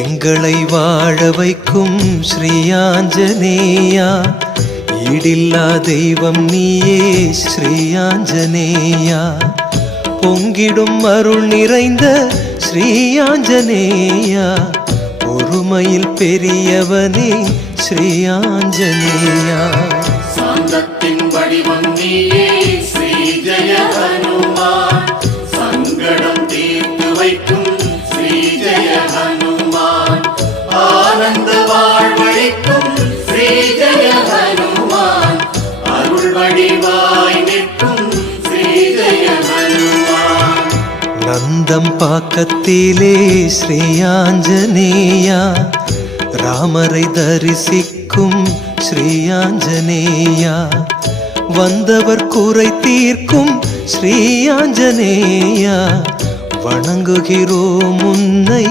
எங்களை வாழ வைக்கும் ஸ்ரீ ஆஞ்சநேயா, ஈடில்லா தெய்வம் நீயே ஸ்ரீ ஆஞ்சநேயா. பொங்கிடும் அருள் நிறைந்த ஸ்ரீ ஆஞ்சநேயா, பொறுமையில் பெரியவனே ஸ்ரீ ஆஞ்சநேயா. சாந்தத்தின் வடிவம் நீயே ஸ்ரீ ஜெய ஹனுமான், சங்கடம் தீர்த்து வைக்கும் ஸ்ரீ ஜெய ஹனுமான், ஆனந்த வாழ்வழிக்கும் ஸ்ரீ ஜெய ஹனுமான், அருள் வடிவாய் நிற்கும் ஸ்ரீ ஜெய ஹனுமான். நந்தம் பாக்கத்திலே ஸ்ரீ ஆஞ்சநேயா, ராமரை தரிசிக்கும் ஸ்ரீ ஆஞ்சநேயா, வந்தவர் குறை தீர்க்கும் ஸ்ரீ ஆஞ்சநேயா, வணங்குகிறோம் உன்னை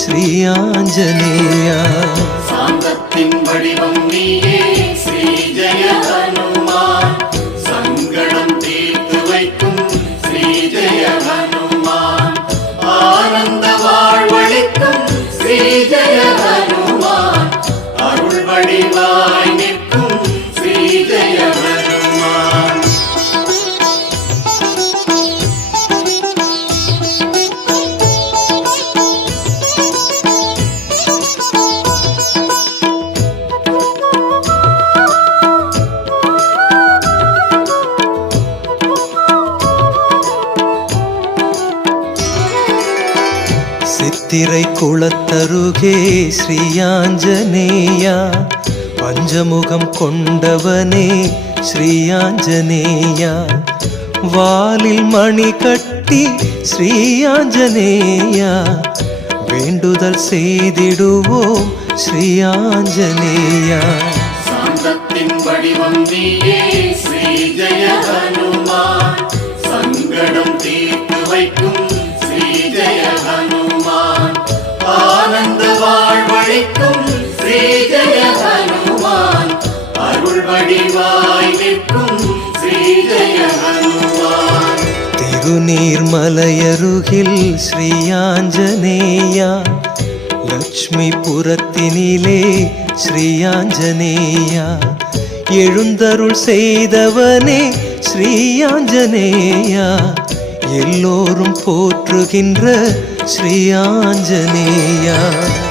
ஸ்ரீ ஆஞ்சநேயா. சாந்தத்தின் வடிவம் நீயே ஸ்ரீ ஜெய ஹனுமான், சங்கடம் தீர்த்து வைக்கும் ஸ்ரீ ஜெய ஹனுமான், ஆனந்த வாழ்வழிக்கும் ஸ்ரீ ஜெய ஹனுமான், அருள் வடிவாய் நிற்கும் ஸ்ரீ ஜெய ஹனுமான். சித்திரை குளத்தருகே ஸ்ரீ ஆஞ்சநேயா, பஞ்சமுகம் கொண்டவனே ஸ்ரீ ஆஞ்சநேயா, வாலில் மணி கட்டி ஸ்ரீ ஆஞ்சநேயா, வேண்டுதல் செய்திடுவோம் ஸ்ரீ ஆஞ்சநேயா. சாந்தத்தின் வடிவம் நீயே ஸ்ரீ ஜெய ஹனுமான், சங்கடம் தீர்த்து வைக்கும் ஸ்ரீ ஜெய ஹனுமான், ஆனந்த வாழ்வழிக்கும் ஸ்ரீ ஜெய ஹனுமான், அருள் வடிவாய் நிற்கும் ஸ்ரீ ஜெய ஹனுமான். திருநீர்மலையருகில் ஸ்ரீ ஆஞ்சநேயா, லட்சுமிபுரத்தினிலே ஸ்ரீ ஆஞ்சநேயா, எழுந்தருள் செய்தவனே ஸ்ரீ ஆஞ்சநேயா, எல்லோரும் போற்றுகின்ற ஸ்ரீ ஆஞ்சநேயா.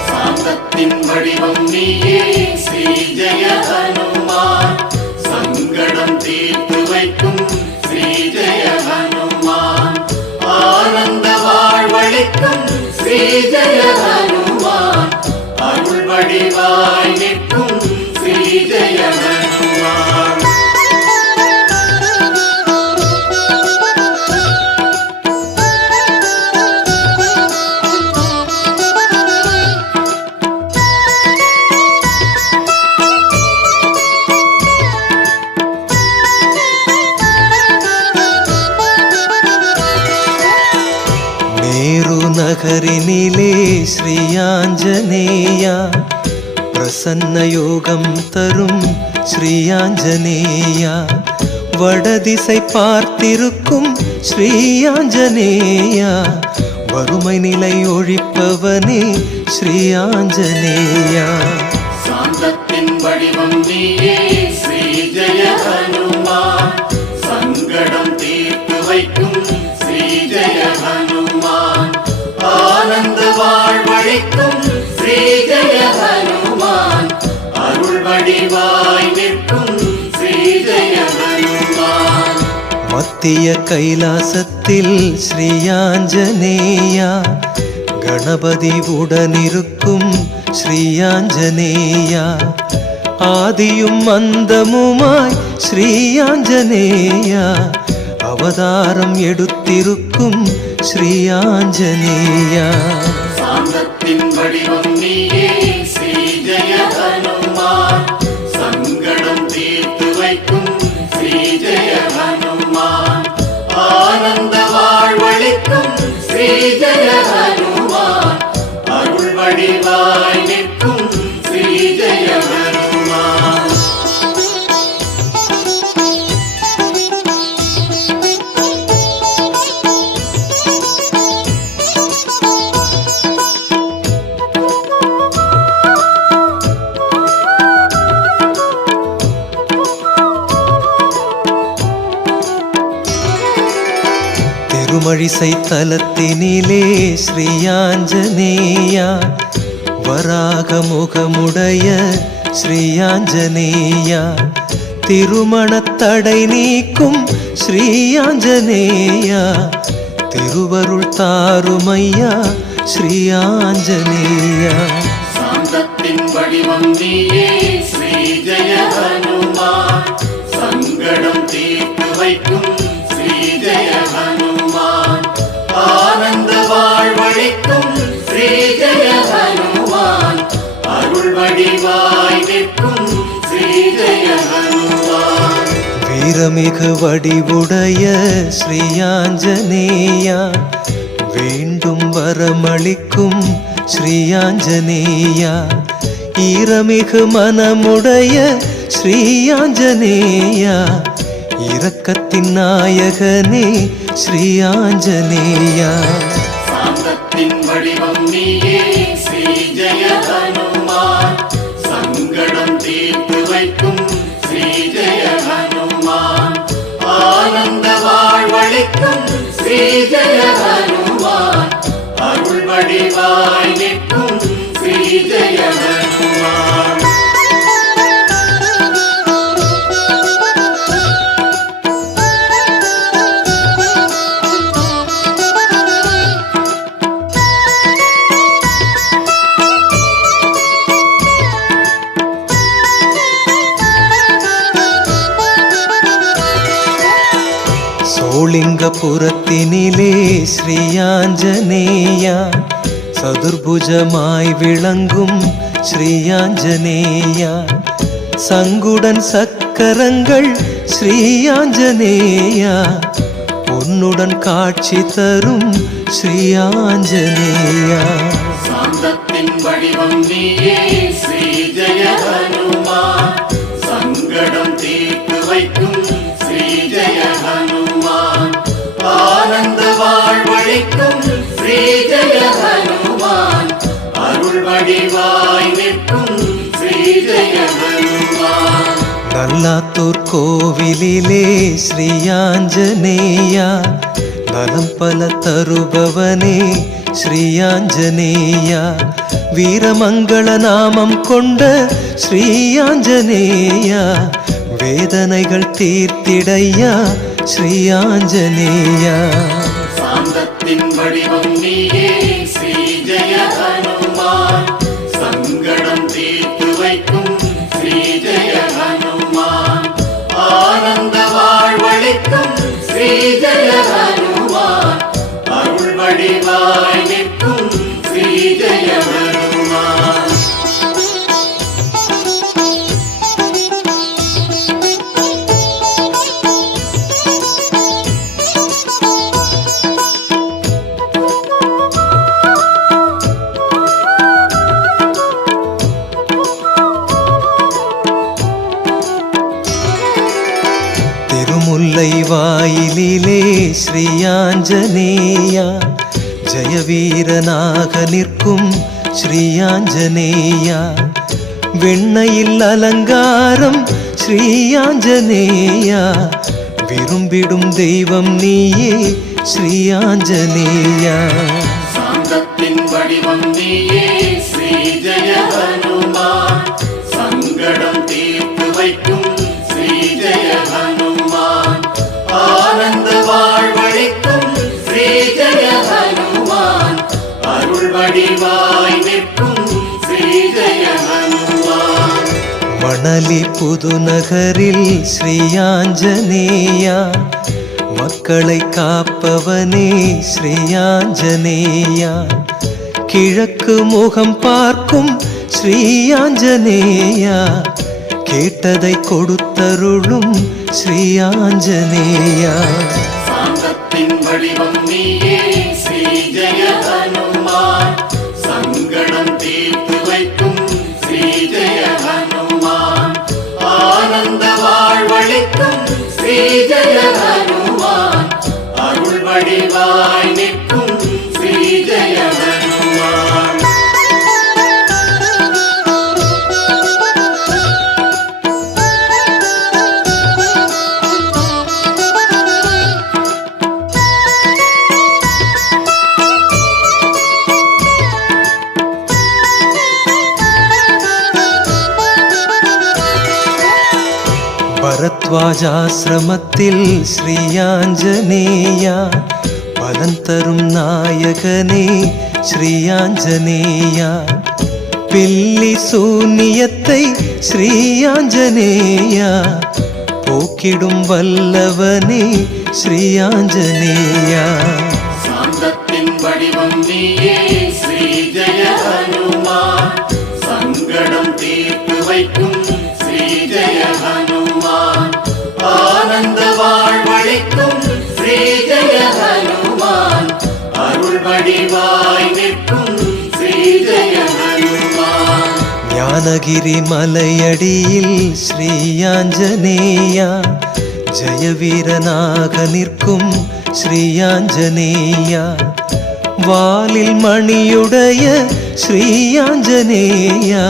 சாந்தத்தின் வடிவம் நீயே ஸ்ரீ ஜெய ஹனுமான், சங்கடம் தீர்த்து வைக்கும் ஸ்ரீ ஜெய ஹனுமான், ஆனந்த வாழ்வழிக்கும் ஸ்ரீ ஜெய ஹனுமான், அருள் வடிவாய் நிற்கும் ஸ்ரீ ஜெய ஹனுமான். நகரினிலே ஸ்ரீ ஆஞ்சநேயா, பிரசன்ன யோகம் தரும் ஸ்ரீ ஆஞ்சநேயா, வடதிசை பார்த்திருக்கும் ஸ்ரீ ஆஞ்சநேயா, வறுமை நிலை ஒழிப்பவனே ஸ்ரீ ஆஞ்சநேயா. சாந்தத்தின் வடிவம் நீயே ஸ்ரீ ஜெய ஹனுமான், சங்கடம் தீர்த்து வைக்கும் ஸ்ரீ ஜெய ஹனுமான், ஆனந்த வாழ்வழிக்கும் ஸ்ரீ ஜெய ஹனுமான், அருள் வடிவாய் நிற்கும் ஸ்ரீ ஜெய ஹனுமான். மத்திய கைலாசத்தில் ஸ்ரீ ஆஞ்சநேயா, கணபதி உடனிருக்கும் ஸ்ரீ ஆஞ்சநேயா, ஆதியும் அந்தமுமாய் ஸ்ரீ ஆஞ்சநேயா, அவதாரம் எடுத்திருக்கும் ஸ்ரீ ஆஞ்சநேயா. சாந்தத்தின் வடிவம் நீயே ஸ்ரீ ஜெய ஹனுமான் சங்கடம் தீர்த்து வைக்கும் ஸ்ரீ ஜெய ஹனுமான் ஆனந்த வாழ்வளிக்கும் ஸ்ரீ ஜெய ஹனுமான் அருள் வடிவாய் நிற்கும் ஸ்ரீ ஜெய ஹனுமான் திருமழிசை தலத்தினிலே ஸ்ரீயாஞ்சனேயா வராக முகமுடைய ஸ்ரீயாஞ்சனேயா திருமணத்தடை நீக்கும் ஸ்ரீயாஞ்சனேயா திருவருள் தாருமையா ஸ்ரீயாஞ்சனேயா சாந்தத்தின் வடிவம் நீயே ஸ்ரீ ஜெய ஹனுமான் சங்கடம் தீர்த்து வைக்கும் ஸ்ரீ ஜெய ஹனுமான் ஆனந்த வாழ்வழிக்கும் ஸ்ரீ ஜெய ஹனுமான் அருள் வடிவாய் நிற்கும் ஸ்ரீ ஜெய ஹனுமான் வீரமிகு வடிவுடைய ஸ்ரீயாஞ்சனேயா வேண்டும் வரமளிக்கும் ஸ்ரீயாஞ்சனேயா ஈரமிகு மனமுடைய ஸ்ரீயாஞ்சனேயா இரக்கத்தின் நாயகனே ஸ்ரீயாஞ்சனேயா சாந்தத்தின் வடிவம் நீயே ஸ்ரீ ஜெய ஹனுமான் சங்கடம் தீர்த்து வைக்கும் ஸ்ரீ ஜெய ஹனுமான் ஆனந்த வாழ்வளிக்கும் ஸ்ரீ ஜெய ஹனுமான் அருள் வடிவாய் நிற்கும் ஸ்ரீ ஜெய ஹனுமான் சோளிங்கபுரத்தினிலே ஸ்ரீயாஞ்சனேயா சதுர்புஜமாய் விளங்கும் ஸ்ரீயாஞ்சனேயா சங்குடன் சக்கரங்கள் ஸ்ரீயாஞ்சனேயா பொன்னுடன் காட்சி தரும் ஸ்ரீயாஞ்சனேயா சாந்தத்தின் வடிவம் நீயே ஸ்ரீ ஜெய ஹனுமான் சங்கடம் தீர்த்து வைக்கும் ஸ்ரீ ஜெய ஹனுமான் ஆனந்த வாழ்வழிக்கும் ஸ்ரீ ஜெய ஹனுமான் அருள் வடிவாய் நிற்கும் ஸ்ரீ ஜெய ஹனுமான் நல்லாத்தூர் கோவிலிலே ஸ்ரீயாஞ்சனேயா நலம் பல தருபவனே ஸ்ரீயாஞ்சனேயா வீரமங்கள நாமம் கொண்ட ஸ்ரீயாஞ்சனேயா வேதனைகள் தீர்த்திடையா ஸ்ரீயாஞ்சனேயா சாந்தத்தின் வடிவம் நீயே ஸ்ரீ ஜெய ஹனுமான் சங்கடம் தீர்த்து வைக்கும் ஸ்ரீ ஜெய ஹனுமான் ஆனந்த வாழ்வழிக்கும் ஸ்ரீ ஜெய ஹனுமான் அருள் வடிவாய் நிற்கும் ஸ்ரீ ஜெய ஹனுமான் திருமுல்லை வாயிலிலே ஸ்ரீயாஞ்சனேயா ஜெயவீரனாக நிற்கும் ஸ்ரீயாஞ்சனேயா வெண்ணையில் அலங்காரம் ஸ்ரீயாஞ்சனேயா விரும்பிடும் தெய்வம் நீயே ஸ்ரீயாஞ்சனேயா சாந்தத்தின் வடிவம் நீயே ஸ்ரீ ஜெய ஹனுமான் சங்கடம் தீர்த்து வைக்கும் ஸ்ரீ ஜெய ஹனுமான் ஆனந்த வாழ்வழிக்கும் ஸ்ரீ ஜெய ஹனுமான் அருள் வடிவாய் நிற்கும் ஸ்ரீ ஜெய ஹனுமான் மணலி புதுநகரில் ஸ்ரீயாஞ்சனேயா மக்களை காப்பவனே ஸ்ரீயாஞ்சனேயா கிழக்கு முகம் பார்க்கும் ஸ்ரீ ஆஞ்சநேயா, கேட்டதை கொடுத்தருளும் ஸ்ரீ ஆஞ்சநேயா. சாந்தத்தின் வடிவம் நீயே ஸ்ரீ ஜெய ஹனுமான், சங்கடம் தீர்த்து வைக்கும் ஸ்ரீ ஜெய ஹனுமான், ஆனந்த வாழ்வளிக்கும் ஸ்ரீ ஜெய ஹனுமான், அருள் வடிவாய் நிற்கும் ஸ்ரீ ஜெய ஹனுமான். பரத்வாஜாசிரமத்தில் ஸ்ரீ ஆஞ்சநேயா, பலன் தரும் நாயகனே ஸ்ரீ ஆஞ்சநேயா. பில்லி சூனியத்தை ஸ்ரீ ஆஞ்சநேயா, போக்கிடும் வல்லவனே ஸ்ரீ ஆஞ்சநேயா. சாந்தத்தின் வடிவம் நீயே ஸ்ரீ ஜெய ஹனுமான், சங்கடம் தீர்த்து வைக்கும் ஸ்ரீ ஜெய ஹனுமான், ஆனந்த வாழ்வளிக்கும் ஸ்ரீ ஜெய ஹனுமான், அருள் வடிவாய் நிற்கும் ஸ்ரீ ஜெய ஹனுமான். ஞானகிரி மலையடியில் ஸ்ரீ ஆஞ்சநேயா, ஜெயவீரனாக நிற்கும் ஸ்ரீ ஆஞ்சநேயா. வாலில் மணியுடைய ஸ்ரீ ஆஞ்சநேயா,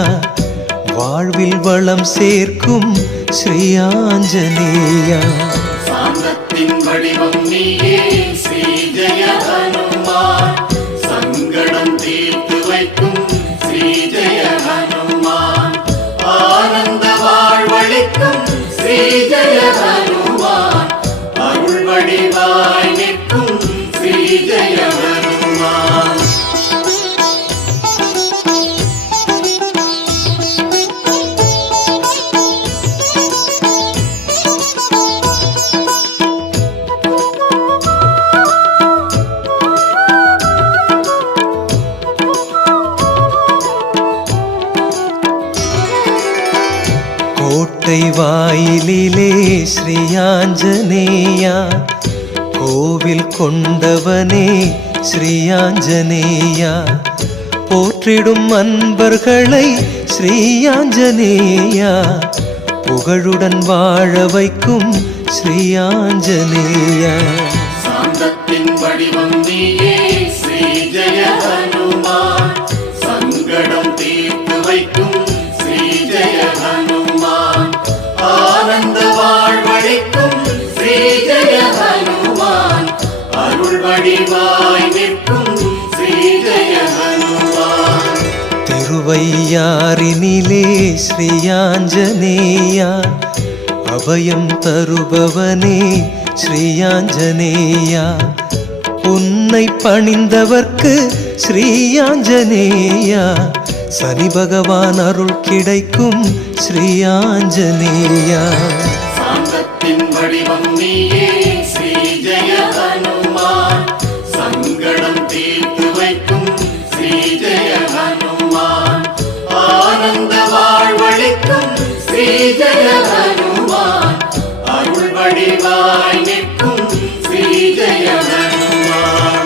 வாழ்வில் வளம் சேர்க்கும் ஸ்ரீ ஆஞ்சநேயா. சாந்தத்தின் வடிவம் நீயே ஸ்ரீ ஜெய ஹனுமான், சங்கடம் தீர்த்து வைக்கும் ஸ்ரீ ஜெய ஹனுமான், ஆனந்த வாழ்வளிக்கும் ஸ்ரீ ஜெய ஹனுமான், அருள் வடிவாய் நிற்கும் ஸ்ரீ ஜெய ஹனுமான். கோட்டை வாயிலிலே ஸ்ரீ ஆஞ்சநேயா, கோவில் கொண்டவனே ஸ்ரீ ஆஞ்சநேயா. போற்றிடும் அன்பர்களை ஸ்ரீ ஆஞ்சநேயா, புகழுடன் வாழ வைக்கும் ஸ்ரீ ஆஞ்சநேயா. சாந்தத்தின் வடிவம் நீயே ஸ்ரீ ஜெய ஹனுமான், சங்கடம் தீர்த்து வைக்கும் ஸ்ரீ ஜெய ஹனுமான், ஆனந்த வாழ்வளிக்கும் ஸ்ரீ ஜெய ஹனுமான், அருள் வடிவாய் நிற்கும் ஸ்ரீ ஜெய ஹனுமான். திருவையாறினிலே ஸ்ரீ ஆஞ்சநேயா, அபயம் தருபவனே ஸ்ரீ ஆஞ்சநேயா. உன்னை பணிந்தவர்க்கு ஸ்ரீ ஆஞ்சநேயா, சனி பகவான் அருள் கிடைக்கும் ஸ்ரீ ஆஞ்சநேயா. சாந்தத்தின் வடிவம் நீயே ஸ்ரீ ஜெய ஹனுமான், சங்கடம் தீர்த்து வைக்கும் ஸ்ரீ ஜெய ஹனுமான், ஆனந்த வாழ்வளிக்கும் ஸ்ரீ ஜெய ஹனுமான், அருள் வடிவாய் நிற்கும் ஸ்ரீ ஜெய ஹனுமான்.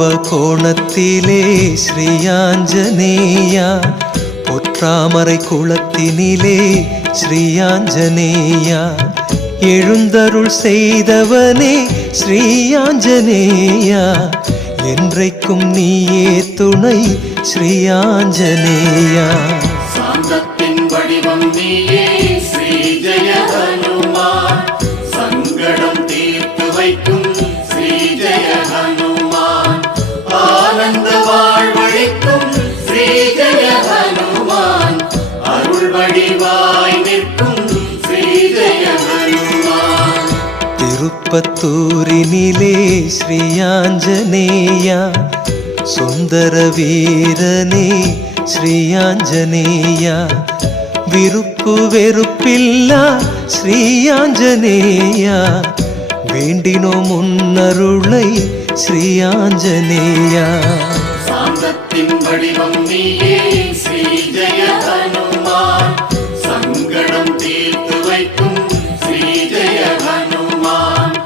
கும்பகோணத்திலே ஸ்ரீ ஆஞ்சநேயா, பொற்றாமரை குளத்தினிலே ஸ்ரீ ஆஞ்சநேயா. எழுந்தருள் செய்தவனே ஸ்ரீ ஆஞ்சநேயா, என்றைக்கும் நீயே துணை ஸ்ரீ ஆஞ்சநேயா. சாந்தத்தின் வடிவம் நீயே ஸ்ரீ ஜெய ஹனுமான், சங்கடம் தீர்த்து வைக்கும் ஸ்ரீ ஜெய ஹனுமான், ஆனந்த வாழ்வளிக்கும் ஸ்ரீ ஜெய ஹனுமான், அருள் வடிவாய் நிற்கும் ஸ்ரீ ஜெய ஹனுமான். திருப்பத்தூரினிலே ஸ்ரீயாஞ்சனேயா சுந்தர வீரனே ஸ்ரீயாஞ்சனேயா விருப்பு வெறுப்பில்லா ஸ்ரீயாஞ்சனேயா வேண்டினோ முன்னருளை ஸ்ரீயாஞ்சனேயா சாந்தத்தின் வடிவம் நீயே ஸ்ரீ ஜெய ஹனுமான் சங்கடம் தீர்த்து வைக்கும் ஸ்ரீ ஜெய ஹனுமான்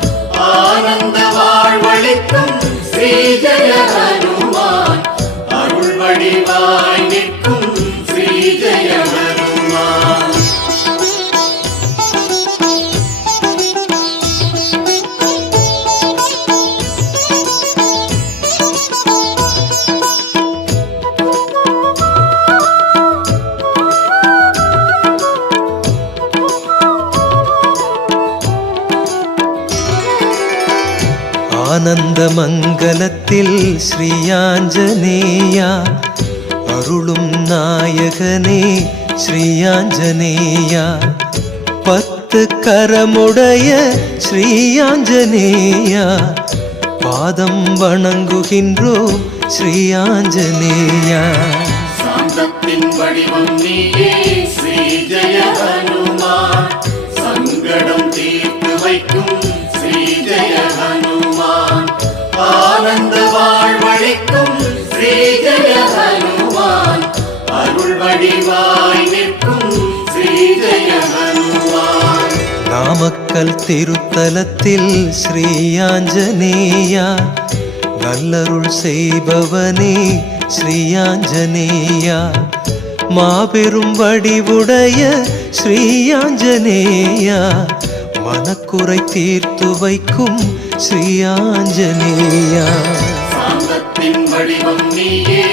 ஆனந்த வாழ்வளிக்கும் ஸ்ரீ ஜெய ஹனுமான் அருள் வடிவாய் நிற்கும் ஸ்ரீ ஜெய ஹனுமான் ஆனந்த மங்கலத்தில் ஸ்ரீயாஞ்சனேயா அருளும் நாயகனே ஸ்ரீயாஞ்சனேயா 10 கரமுடைய ஸ்ரீயாஞ்சனேயா பாதம் வணங்குகின்றோம் ஸ்ரீயாஞ்சனேயா சாந்தத்தின் வடிவம் நீயே ஸ்ரீ ஜெய ஹனுமான் சங்கடம் தீர்த்து வைக்கும் ஸ்ரீ ஜெய ஹனுமான் ஆனந்த வாழ்வளிக்கும் ஸ்ரீ ஜெய ஹனுமான் அருள் வடிவாய் நிற்கும் ஸ்ரீ ஜெய ஹனுமான் நாமக்கல் திருத்தலத்தில் ஸ்ரீயாஞ்சனேயா நல்லருள் செய்பவனே ஸ்ரீயாஞ்சனேயா மாபெரும் வடிவுடைய ஸ்ரீயாஞ்சனேயா மனக்குறை தீர்த்து வைக்கும் ஸ்ரீயாஞ்சனேயா சாந்தத்தின் வடிவம் நீயே